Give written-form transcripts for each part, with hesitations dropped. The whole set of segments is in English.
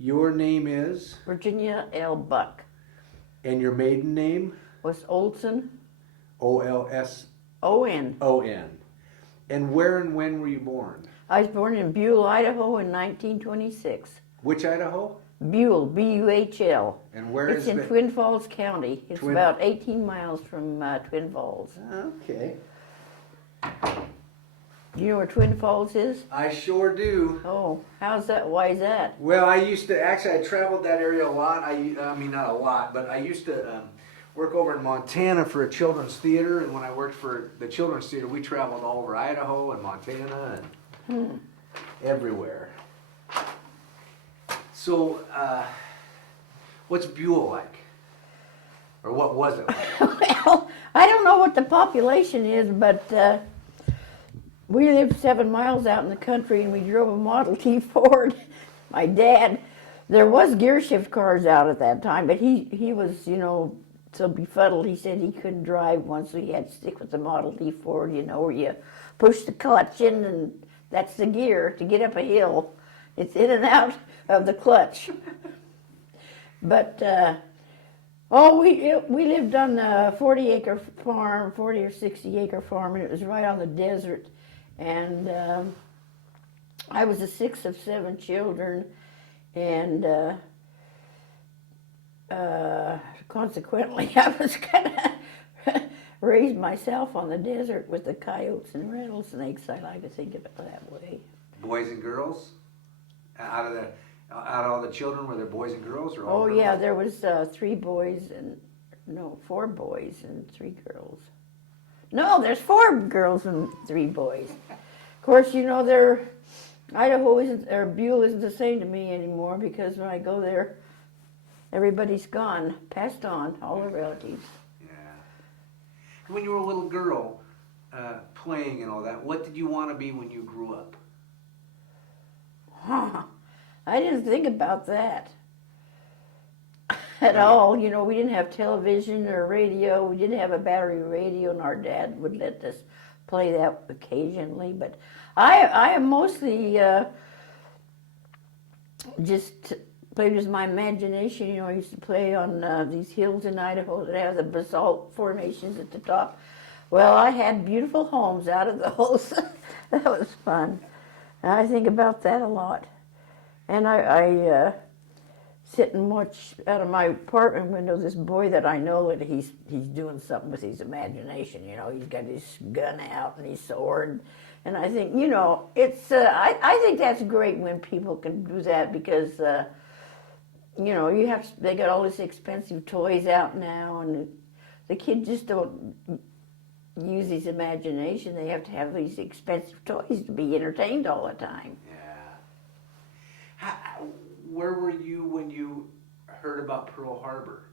Your name is? Virginia L. Buck. And your maiden name? Was Olson. O-L-S-O-N. O-N. And where and when were you born? I was born in Buhl, Idaho in 1926. Which Idaho? Buhl, B-U-H-L. And where it's is in it? Twin Falls County. It's about 18 miles from Twin Falls. Okay. You know where Twin Falls is? I sure do. Oh, how's that? Why is that? Well, I traveled that area a lot. I mean, not a lot, but I used to work over in Montana for a children's theater, and when I worked for the children's theater, we traveled all over Idaho and Montana and everywhere. So, what's Buhl like? Or what was it like? Well, I don't know what the population is, but we lived 7 miles out in the country, and we drove a Model T Ford. My dad, there was gear shift cars out at that time, but he was, you know, so befuddled, he said he couldn't drive one, so he had to stick with the Model T Ford, you know, where you push the clutch in, and that's the gear to get up a hill. It's in and out of the clutch. But, we lived on a 40-acre farm, 40 or 60-acre farm, and it was right on the desert. And I was the sixth of 7 children, and consequently, I was kind of raised myself on the desert with the coyotes and rattlesnakes. I like to think of it that way. Boys and girls? Out of all the children, were there boys and girls, or all Oh, girls? yeah, there was 4 boys and 3 girls. No, there's 4 girls and 3 boys. Of course, you know, Idaho isn't, or Buhl isn't the same to me anymore, because when I go there, everybody's gone, passed on, all the relatives. Yeah. When you were a little girl, playing and all that, what did you want to be when you grew up? I didn't think about that at all. You know, we didn't have television or radio. We didn't have a battery radio, and our dad would let us play that occasionally. But I am mostly just played with my imagination. You know, I used to play on these hills in Idaho that have the basalt formations at the top. Well, I had beautiful homes out of those. That was fun. And I think about that a lot. And I sit and watch out of my apartment window this boy that I know that he's doing something with his imagination. You know, he's got his gun out and his sword. And I think, you know, it's I think that's great when people can do that, because you know, they got all these expensive toys out now, and the kids just don't use his imagination. They have to have these expensive toys to be entertained all the time. Where were you when you heard about Pearl Harbor?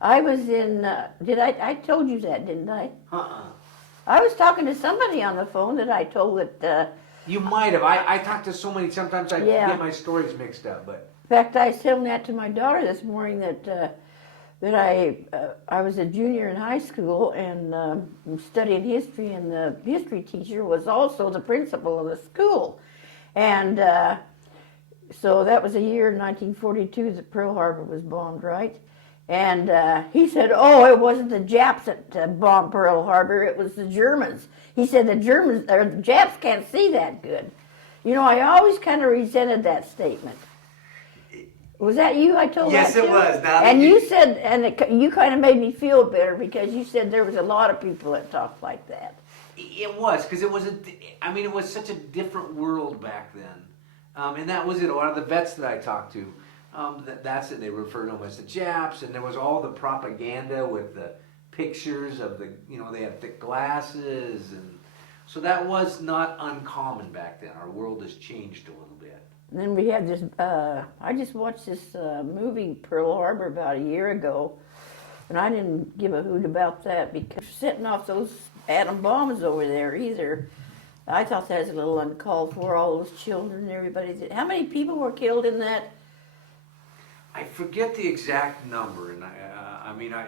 I was in, I told you that, didn't I? I was talking to somebody on the phone that I told that... You might have. I talked to so many, sometimes I get my stories mixed up, but... In fact, I was telling that to my daughter this morning, that I was a junior in high school and studying history, and the history teacher was also the principal of the school. And... so that was the year 1942 that Pearl Harbor was bombed, right? And he said, oh, it wasn't the Japs that bombed Pearl Harbor, it was the Germans. He said the Japs can't see that good. You know, I always kind of resented that statement. Was that you I told yes, that to? Yes, it was. And you said, and you kind of made me feel better, because you said there was a lot of people that talked like that. It was, because it was such a different world back then. And that was it. A lot of the vets that I talked to, that's it. They referred to them as the Japs, and there was all the propaganda with the pictures of the, you know, they had thick glasses, and so that was not uncommon back then. Our world has changed a little bit. And then we had this, I just watched this movie, Pearl Harbor, about a year ago, and I didn't give a hoot about that, because setting off those atom bombs over there either. I thought that was a little uncalled for, all those children and everybody. How many people were killed in that? I forget the exact number, and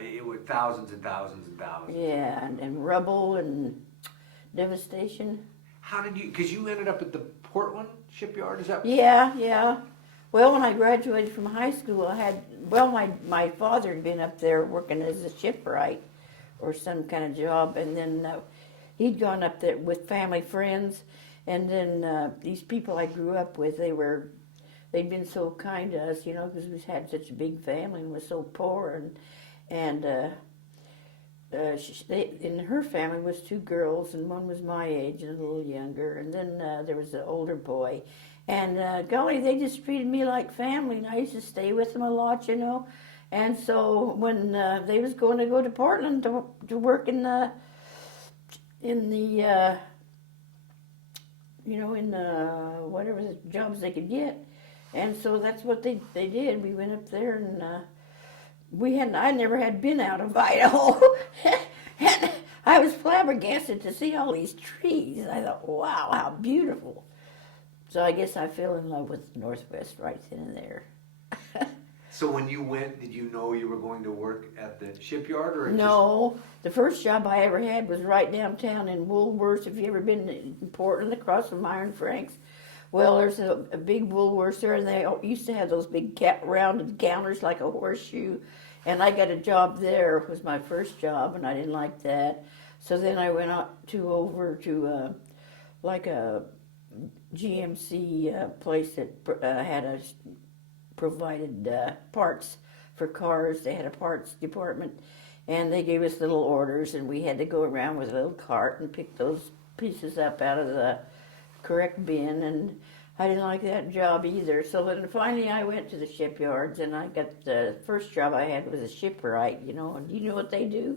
it was thousands and thousands and thousands. Yeah, and rubble and devastation. How did you, because you ended up at the Portland shipyard, is that? Yeah. Well, when I graduated from high school, my father had been up there working as a shipwright or some kind of job, and then he'd gone up there with family friends, and then these people I grew up with, they'd been so kind to us, because we had such a big family and was so poor, and in her family was two girls, and one was my age and a little younger, and then there was an older boy. And golly, they just treated me like family, and I used to stay with them a lot, And so when they was going to go to Portland to work in the whatever the jobs they could get, and so that's what they did. We went up there, and I never had been out of Idaho, and I was flabbergasted to see all these trees. I thought, wow, how beautiful. So I guess I fell in love with the Northwest right then and there. So when you went, did you know you were going to work at the shipyard, or No, the first job I ever had was right downtown in Woolworths. Have you ever been in Portland, across from Iron Frank's? Well, there's a big Woolworths there, and they used to have those big rounded counters like a horseshoe. And I got a job there. It was my first job, and I didn't like that. So then I went over to like a GMC place that provided parts for cars. They had a parts department, and they gave us little orders, and we had to go around with a little cart and pick those pieces up out of the correct bin, and I didn't like that job either. So then finally I went to the shipyards, and I got the first job I had was a shipwright, and you know what they do?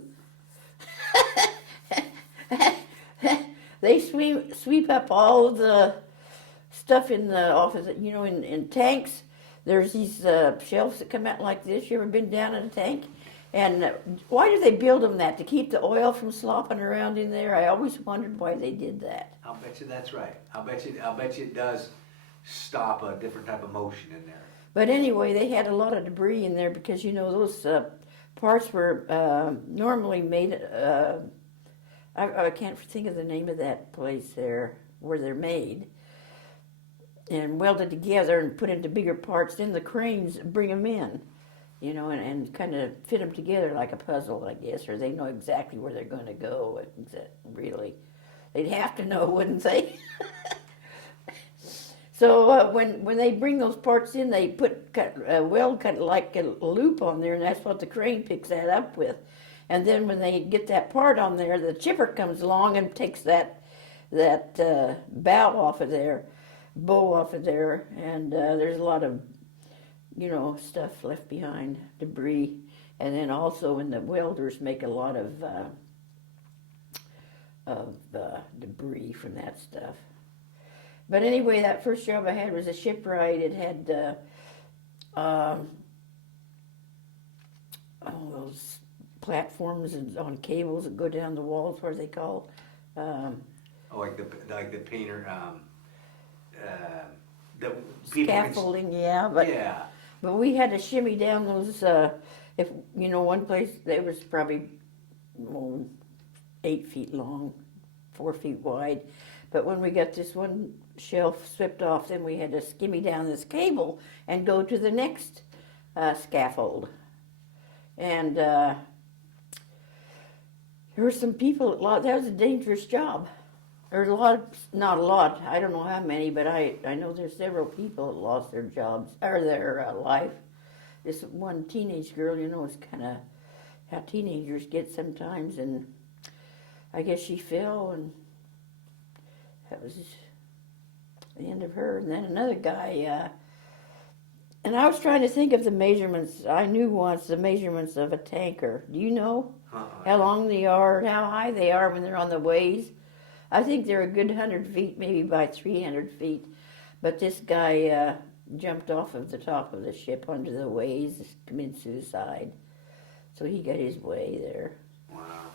They sweep up all the stuff in the office, in tanks. There's these shelves that come out like this. You ever been down in a tank? And why do they build them that? To keep the oil from slopping around in there? I always wondered why they did that. I'll bet you that's right. I'll bet you it does stop a different type of motion in there. But anyway, they had a lot of debris in there because, those parts were normally made, I can't think of the name of that place there where they're made, and welded together and put into bigger parts. Then the cranes bring them in, and kind of fit them together like a puzzle, I guess, or they know exactly where they're going to go. Really, they'd have to know, wouldn't they? So when they bring those parts in, they weld cut like a loop on there, and that's what the crane picks that up with. And then when they get that part on there, the chipper comes along and takes that bow off of there, bow off of there, and there's a lot of stuff left behind, debris. And then also when the welders make a lot of debris from that stuff. But anyway, that first job I had was a shipwright. It had those platforms and on cables that go down the walls. What are they called? Like the painter. The people scaffolding, but yeah. But we had to shimmy down those. One place they was probably 8 feet long, 4 feet wide. But when we got this one shelf swept off, then we had to skimmy down this cable and go to the next scaffold. And there were some people, that was a dangerous job. There's not a lot, I don't know how many, but I know there's several people that lost their jobs, or their life. This one teenage girl, it's kind of how teenagers get sometimes, and I guess she fell, and that was the end of her. And then another guy, and I was trying to think of the measurements. I knew once the measurements of a tanker. Do you know how long they are, how high they are when they're on the ways? I think they're a good 100 feet, maybe by 300 feet. But this guy jumped off of the top of the ship onto the ways, committed suicide. So he got his way there. Wow.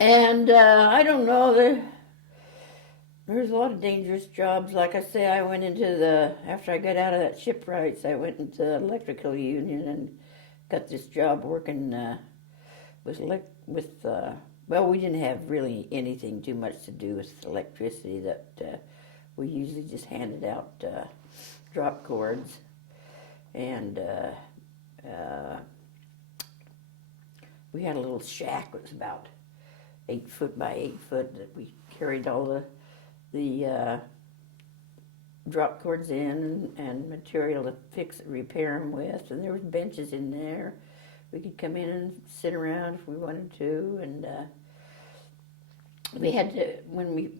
And I don't know, there's a lot of dangerous jobs. Like I say, I went into after I got out of that shipwrights, I went into the electrical union and got this job working well, we didn't have really anything too much to do with electricity. That we usually just handed out drop cords, and we had a little shack. It was about 8 foot by 8 foot that we carried all the drop cords in and material to repair them with, and there was benches in there. We could come in and sit around if we wanted to, and we had to, when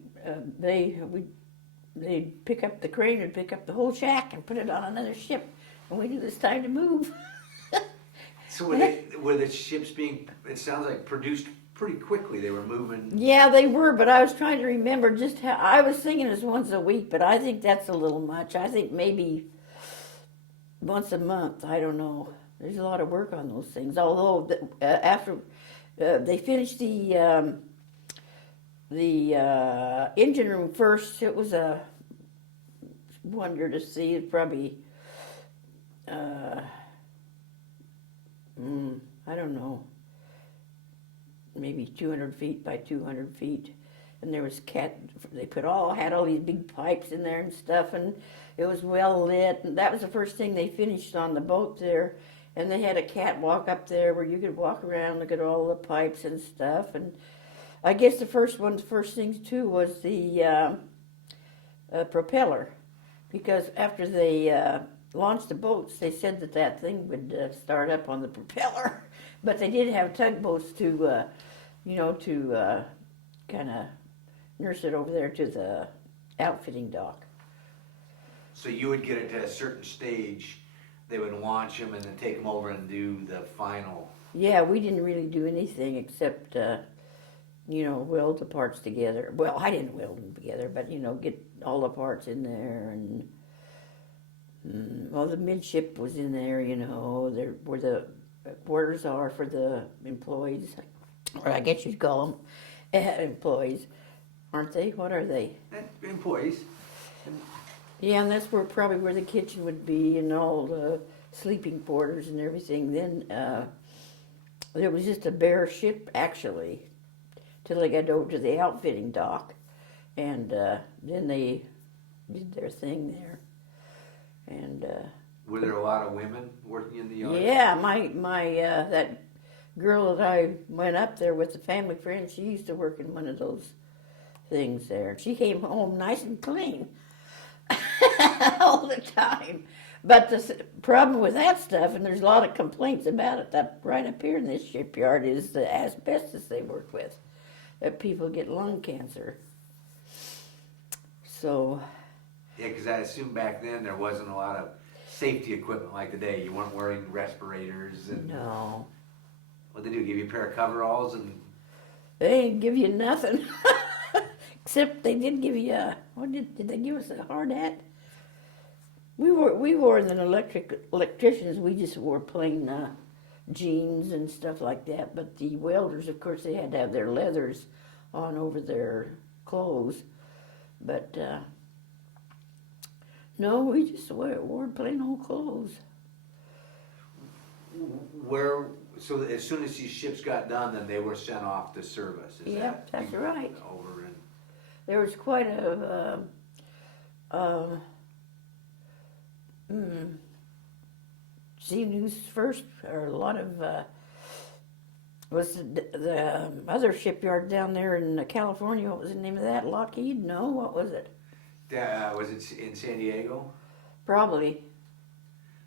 they'd pick up the crane and pick up the whole shack and put it on another ship, and we knew it was time to move. So were the ships being, it sounds like, produced pretty quickly? They were moving. Yeah, they were, but I was trying to remember just how, I was thinking it was once a week, but I think that's a little much. I think maybe once a month. I don't know. There's a lot of work on those things. Although after they finished the engine room first, it was a wonder to see. It's probably I don't know, maybe 200 feet by 200 feet, and there was they had all these big pipes in there and stuff, and it was well lit, and that was the first thing they finished on the boat there, and they had a catwalk up there where you could walk around, look at all the pipes and stuff, and I guess the first things too was the propeller, because after they launched the boats, they said that thing would start up on the propeller, but they did have tugboats to kind of nurse it over there to the outfitting dock. So you would get it to a certain stage, they would launch them and then take them over and do the final. Yeah, we didn't really do anything except, weld the parts together. Well, I didn't weld them together, but, get all the parts in there. And, the midship was in there, there where the quarters are for the employees. Or I guess you'd call them employees, aren't they? What are they? Employees. Yeah, and that's probably where the kitchen would be and all the sleeping quarters and everything. Then there was just a bare ship, actually, till they got over to the outfitting dock. And then they did their thing there. And were there a lot of women working in the yard? yeah, my that girl that I went up there with, the family friend, she used to work in one of those things there. She came home nice and clean all the time. But the problem with that stuff, and there's a lot of complaints about it, that right up here in this shipyard, is the asbestos they work with, that people get lung cancer. So. Yeah, because I assume back then there wasn't a lot of safety equipment like today. You weren't wearing respirators and. No. What'd they do? Give you a pair of coveralls and. They didn't give you nothing, except they did give you did they give us a hard hat? We wore an electricians. We just wore plain jeans and stuff like that. But the welders, of course, they had to have their leathers on over their clothes. But no, we just wore plain old clothes. So as soon as these ships got done, then they were sent off to service. That's right. Over and. There was quite See, News First, or a lot of, was the other shipyard down there in California. What was the name of that? Lockheed? No, what was it? Was it in San Diego? Probably.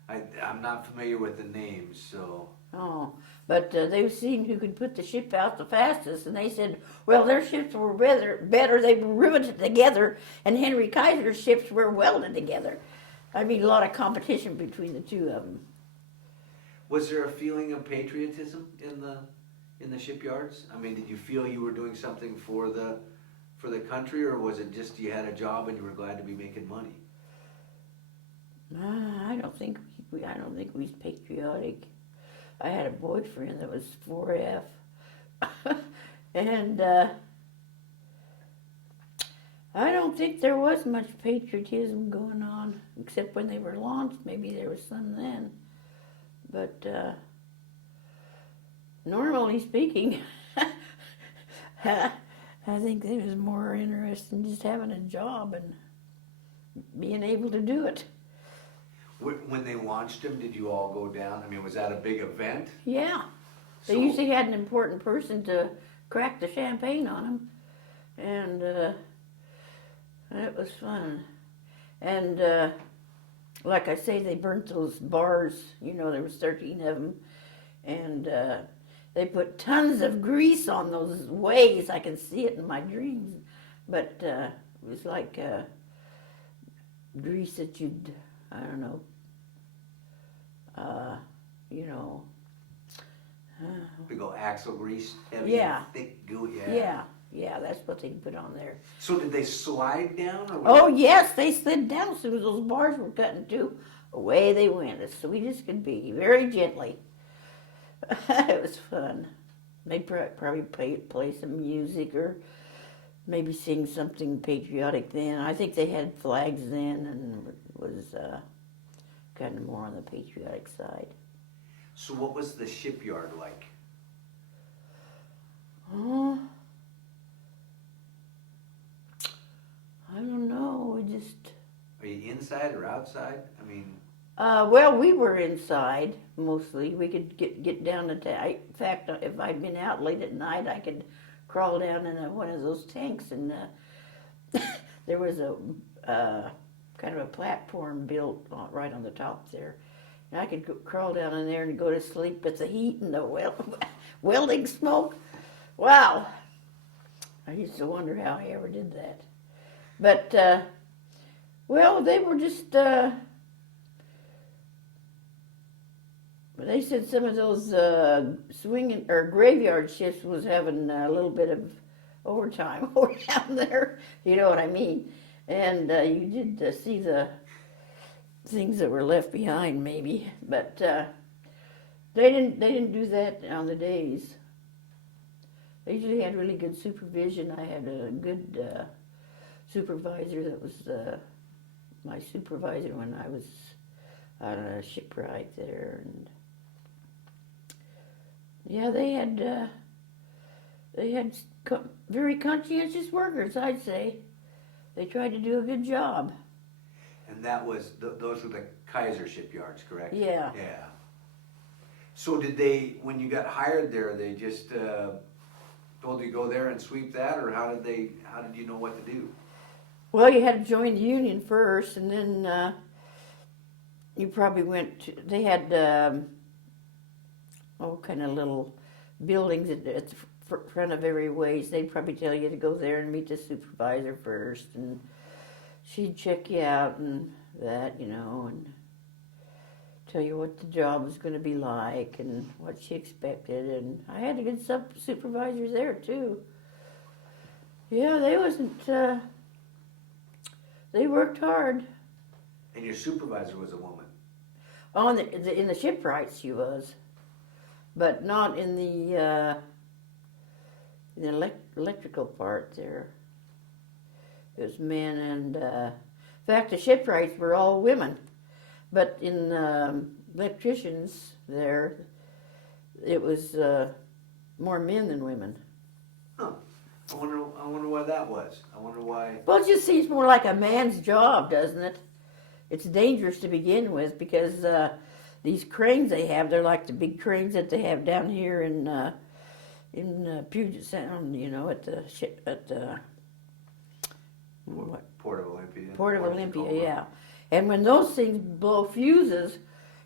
I'm not familiar with the names, so. Oh, but they seen who could put the ship out the fastest, and they said, well, their ships were better. They were riveted together, and Henry Kaiser's ships were welded together. I mean, a lot of competition between the two of them. Was there a feeling of patriotism in the shipyards? I mean, did you feel you were doing something for the country, or was it just you had a job and you were glad to be making money? I don't think we was patriotic. I had a boyfriend that was 4F, and I don't think there was much patriotism going on, except when they were launched. Maybe there was some then, but normally speaking, I think they was more interested in just having a job and being able to do it. When they launched them, did you all go down? I mean, was that a big event? Yeah. They So- usually had an important person to crack the champagne on them. And it was fun. And like I say, they burnt those bars. You know, there was 13 of them. And they put tons of grease on those ways. I can see it in my dreams. But it was like grease that you'd, I don't know, you know. Big old axle grease, heavy, Yeah. thick goo. Yeah, that's what they put on there. So did they slide down? Or Oh, yes, they slid down as soon as those bars were cut in two. Away they went, as sweet as could be, very gently. It was fun. They'd probably play some music or maybe sing something patriotic then. I think they had flags then and it was kind of more on the patriotic side. So what was the shipyard like? Oh, I don't know. We just. Are you inside or outside? I mean, Well, we were inside mostly. We could get down in fact, if I'd been out late at night, I could crawl down in one of those tanks, and there was a kind of a platform built right on the top there. And I could crawl down in there and go to sleep with the heat and the welding smoke. Wow! I used to wonder how I ever did that. But well, they were just. They said some of those swinging or graveyard shifts was having a little bit of overtime over down there. You know what I mean? And you did see the things that were left behind, maybe, but they didn't do that on the days. They usually had really good supervision. I had a good supervisor that was my supervisor when I was on a shipwright there, and yeah, they had very conscientious workers, I'd say. They tried to do a good job. and that was, those were the Kaiser shipyards, correct? Yeah. Yeah. So did they, when you got hired there, they just told you to go there and sweep that, or how did you know what to do? Well, you had to join the union first, and then you probably went to, they had kind of little buildings at the front of every ways. They'd probably tell you to go there and meet the supervisor first, and she'd check you out and that, you know, and tell you what the job was going to be like and what she expected. And I had a good supervisors there too. Yeah, they wasn't. They worked hard. And your supervisor was a woman? Oh, in the shipwrights she was, but not in the electrical part there. It was men, and in fact the shipwrights were all women, but in electricians there, it was more men than women. Huh. I wonder why that was. I wonder why. Well, it just seems more like a man's job, doesn't it? It's dangerous to begin with because these cranes they have, they're like the big cranes that they have down here in Puget Sound, you know, at the Port of Olympia. Port of Olympia, yeah. And when those things blow fuses,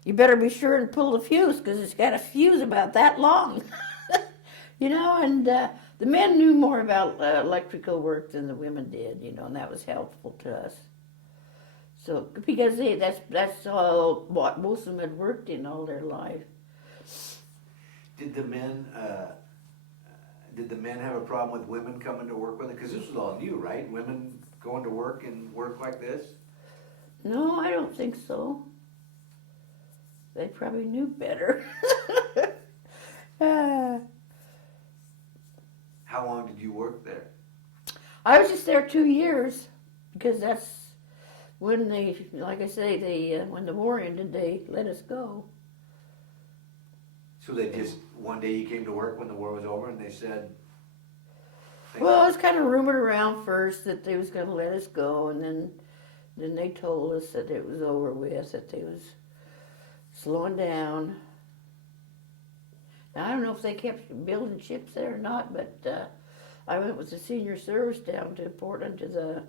you better be sure and pull the fuse because it's got a fuse about that long. You know, and the men knew more about electrical work than the women did, you know, and that was helpful to us. So, because that's all what most of them had worked in all their life. Did the men have a problem with women coming to work with them? Because this was all new, right? Women going to work and work like this? No, I don't think so. They probably knew better. How long did you work there? I was just there 2 years because that's when they, like I say, when the war ended, they let us go. So they just, one day you came to work when the war was over and they said... Well, it was kind of rumored around first that they was going to let us go, and then Then they told us that it was over with, that they was slowing down. Now, I don't know if they kept building ships there or not, but I went with the senior service down to Portland to the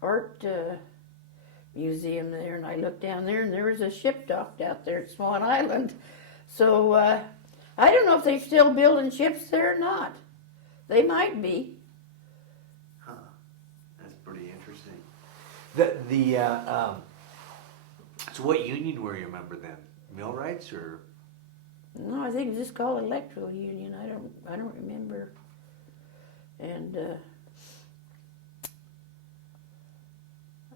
art museum there, and I looked down there, and there was a ship docked out there at Swan Island. So I don't know if they're still building ships there or not. They might be. Huh. That's pretty interesting. So what union were you a member then? Millwrights or? No, I think it was just called Electrical Union. I don't remember. And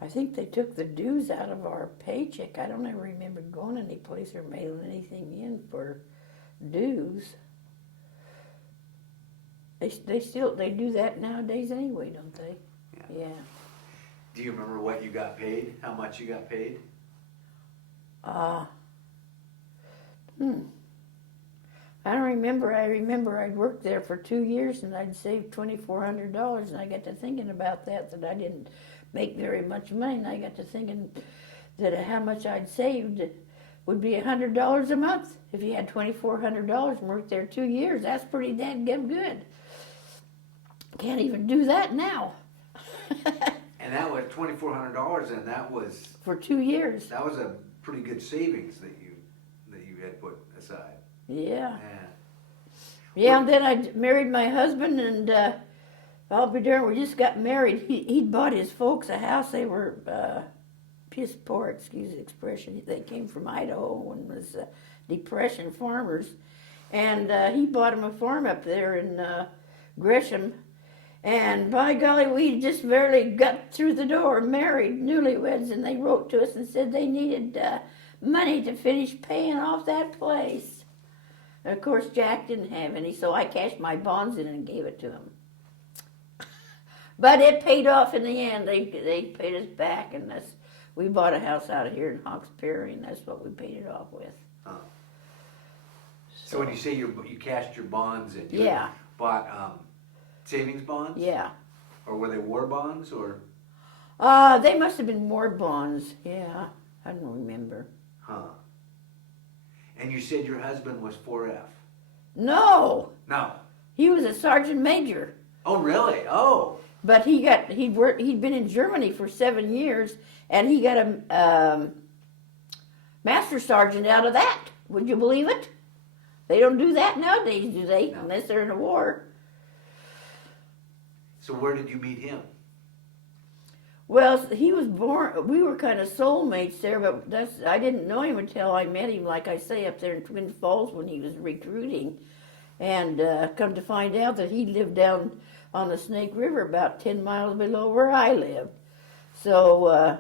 I think they took the dues out of our paycheck. I don't ever remember going any place or mailing anything in for dues. They do that nowadays anyway, don't they? Yeah. Do you remember what you got paid? How much you got paid? I don't remember. I remember I'd worked there for 2 years and I'd saved $2,400, and I got to thinking about that I didn't make very much money, and I got to thinking that how much I'd saved would be $100 a month. If you had $2,400 and worked there 2 years, that's pretty damn good. Can't even do that now. And that was $2,400, and that was For 2 years. that was a pretty good savings that you had put aside. Yeah. Yeah. Yeah, and then I married my husband, and I'll be darned, we just got married. He'd bought his folks a house. They were piss poor, excuse the expression. They came from Idaho and was Depression farmers. And he bought him a farm up there in Gresham. And by golly, we just barely got through the door, married, newlyweds, and they wrote to us and said they needed money to finish paying off that place. And of course, Jack didn't have any, so I cashed my bonds in and gave it to him. But it paid off in the end. They paid us back, and we bought a house out of here in Hawks Perry, and that's what we paid it off with. Huh. So when you say you cashed your bonds and you Yeah. bought savings bonds? Yeah. Or were they war bonds or? They must have been more bonds. Yeah, I don't remember. Huh. And you said your husband was 4F? No, No. he was a sergeant major. Oh, really? Oh. But he'd been in Germany for 7 years, and he got a master sergeant out of that. Would you believe it? They don't do that nowadays, do they? No. Unless they're in a war. So where did you meet him? Well, he was born. We were kind of soulmates there, but I didn't know him until I met him, like I say, up there in Twin Falls when he was recruiting, and come to find out that he lived down on the Snake River, about 10 miles below where I lived. So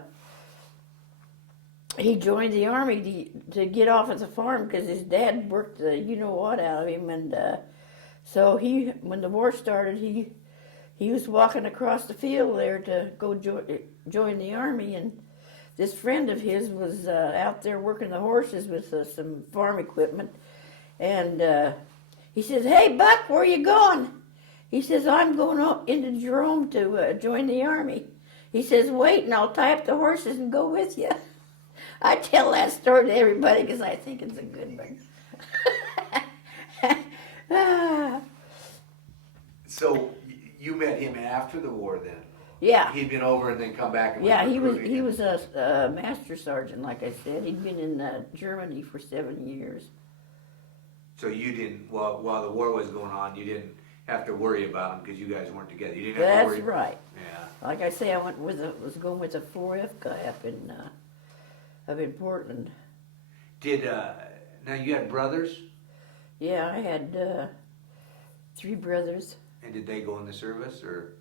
he joined the Army to get off at the farm because his dad worked the you-know-what out of him. And so when the war started, he was walking across the field there to go join the Army. And this friend of his was out there working the horses with some farm equipment. And he says, "Hey, Buck, where you going?" He says, "I'm going into Jerome to join the Army." He says, "Wait, and I'll tie up the horses and go with you." I tell that story to everybody because I think it's a good one. So you met him after the war then? Yeah. He'd been over and then come back and Yeah, recruiting he him. was a master sergeant, like I said. He'd been in Germany for 7 years. So you didn't, while the war was going on, you didn't have to worry about him because you guys weren't together. You didn't have to worry. That's right. Yeah. Like I say, I was going with a 4F guy up in Portland. Now you had brothers? Yeah, I had 3 brothers. And did they go in the service or?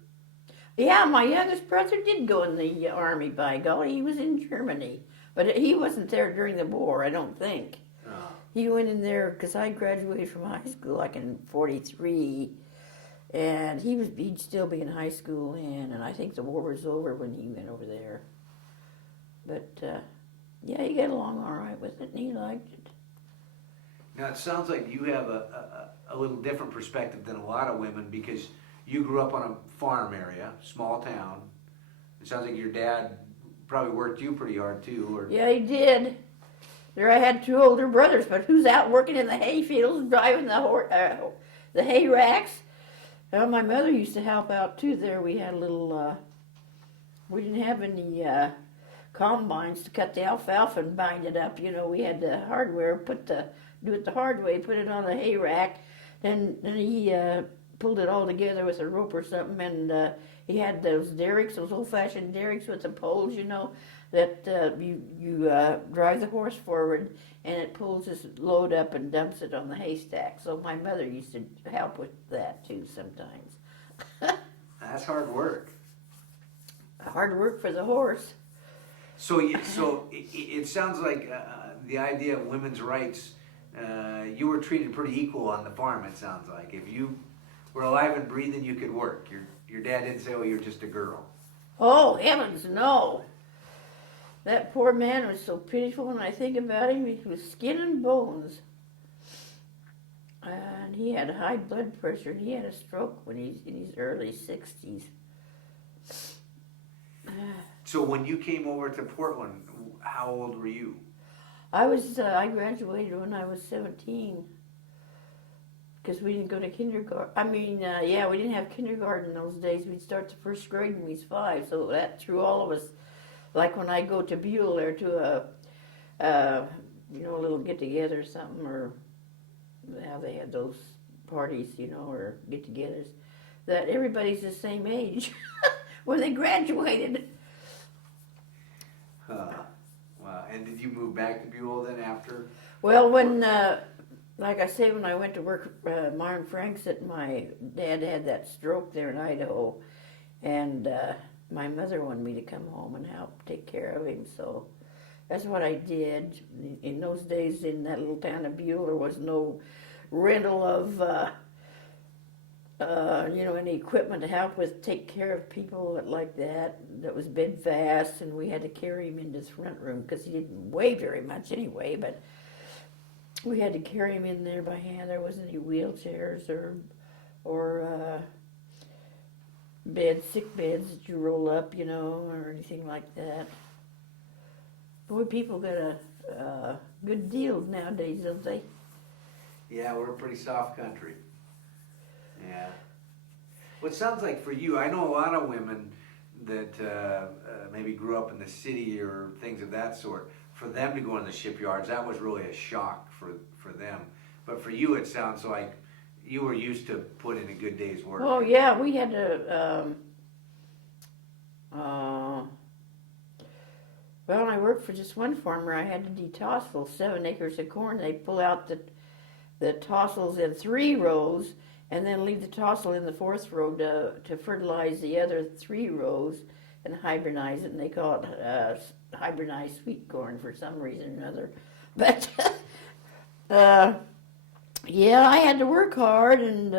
Yeah, my youngest brother did go in the Army, by golly. He was in Germany. But he wasn't there during the war, I don't think. Oh. He went in there because I graduated from high school like in 43. And he'd still be in high school then. And I think the war was over when he went over there. But, yeah, he got along all right with it, and he liked it. Now it sounds like you have a little different perspective than a lot of women because you grew up on a farm area, small town. It sounds like your dad probably worked you pretty hard too. Or Yeah, he did. There I had two older brothers, but who's out working in the hay fields, driving the hay racks? Well, my mother used to help out too. There we had a little. We didn't have any combines to cut the alfalfa and bind it up. You know, we had the hardware. Do it the hard way. Put it on the hay rack. Then he pulled it all together with a rope or something, and he had those derricks, those old-fashioned derricks with the poles. You know, that you drive the horse forward, and it pulls this load up and dumps it on the haystack. So my mother used to help with that too sometimes. that's hard work. Hard work for the horse. So it sounds like the idea of women's rights. You were treated pretty equal on the farm. It sounds like if you were alive and breathing, you could work. Your dad didn't say, "Oh, you're just a girl." Oh heavens, no! That poor man was so pitiful when I think about him. He was skin and bones. And he had high blood pressure, and he had a stroke when he's in his early 60s. So when you came over to Portland, how old were you? I graduated when I was 17. Because we didn't go to kindergarten. We didn't have kindergarten in those days. We'd start the first grade when we was 5. So that threw all of us. Like when I go to Buell or to a little get-together or something, or how they had those parties, or get-togethers, that everybody's the same age when they graduated. Wow. And did you move back to Buell then after? Well, when, like I say, when I went to work Martin Franks, my dad had that stroke there in Idaho, and my mother wanted me to come home and help take care of him, so that's what I did. In those days, in that little town of Buell, there was no rental of, any equipment to help with take care of people like that. That was bed fast, and we had to carry him into the front room because he didn't weigh very much anyway. But we had to carry him in there by hand. There wasn't any wheelchairs or sick beds that you roll up, or anything like that. Boy, people got a good deal nowadays, don't they? Yeah, we're a pretty soft country. Yeah. Well, it sounds like for you, I know a lot of women that maybe grew up in the city or things of that sort. For them to go in the shipyards, that was really a shock for them. But for you, it sounds like you were used to put in a good day's work. Oh, yeah, we had to, well, I worked for just one farmer. I had to detossel 7 acres of corn. They pull out the tossels in 3 rows and then leave the tossel in the 4th row to fertilize the other 3 rows and hybridize it. And they call it hybridized sweet corn for some reason or another. But, yeah, I had to work hard, and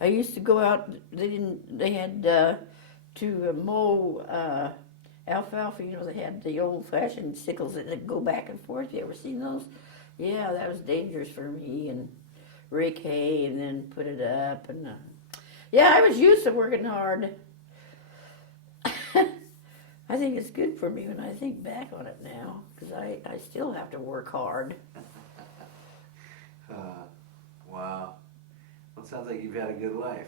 I used to go out. They had to mow alfalfa. They had the old-fashioned sickles that go back and forth. You ever seen those? Yeah, that was dangerous for me. And rake hay and then put it up. And yeah, I was used to working hard. I think it's good for me when I think back on it now, because I still have to work hard. Wow. Well, it sounds like you've had a good life.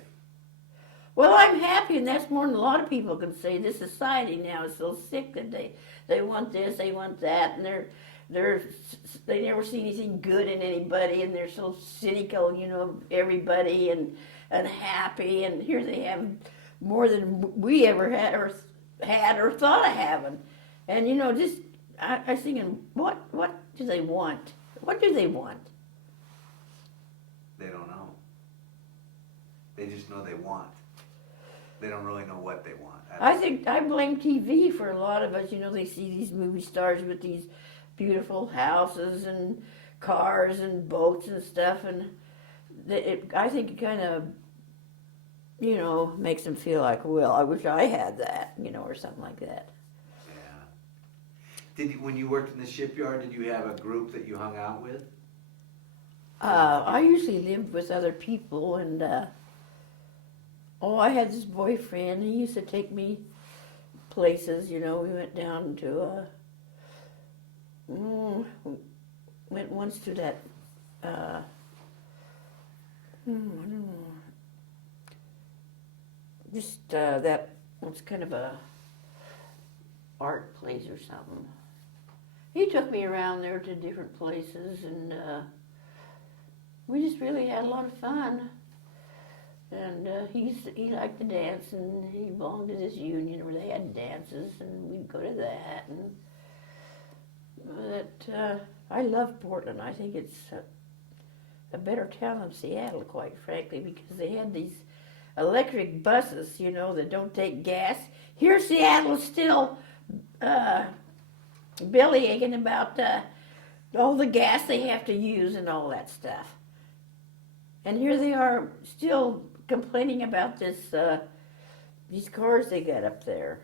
Well, I'm happy, and that's more than a lot of people can say. This society now is so sick that they want this, they want that, and they never see anything good in anybody, and they're so cynical, of everybody and unhappy, and here they have more than we ever had or thought of having. And I was thinking, what do they want? What do they want? They don't know. They just know they want. They don't really know what they want. I think I blame TV for a lot of us. They see these movie stars with these beautiful houses and cars and boats and stuff, and I think it kind of, makes them feel like, well, I wish I had that, or something like that. Yeah. When you worked in the shipyard, did you have a group that you hung out with? I usually lived with other people, and I had this boyfriend. He used to take me places. You know, we went down to went once to that. I don't know. Just that was kind of a art place or something. He took me around there to different places, and we just really had a lot of fun. And he liked to dance, and he belonged to this union where they had dances, and we'd go to that. And I love Portland. I think it's a better town than Seattle, quite frankly, because they had these electric buses, you know, that don't take gas. Here, Seattle's still bellyaching about all the gas they have to use and all that stuff. And here they are still complaining about this these cars they got up there.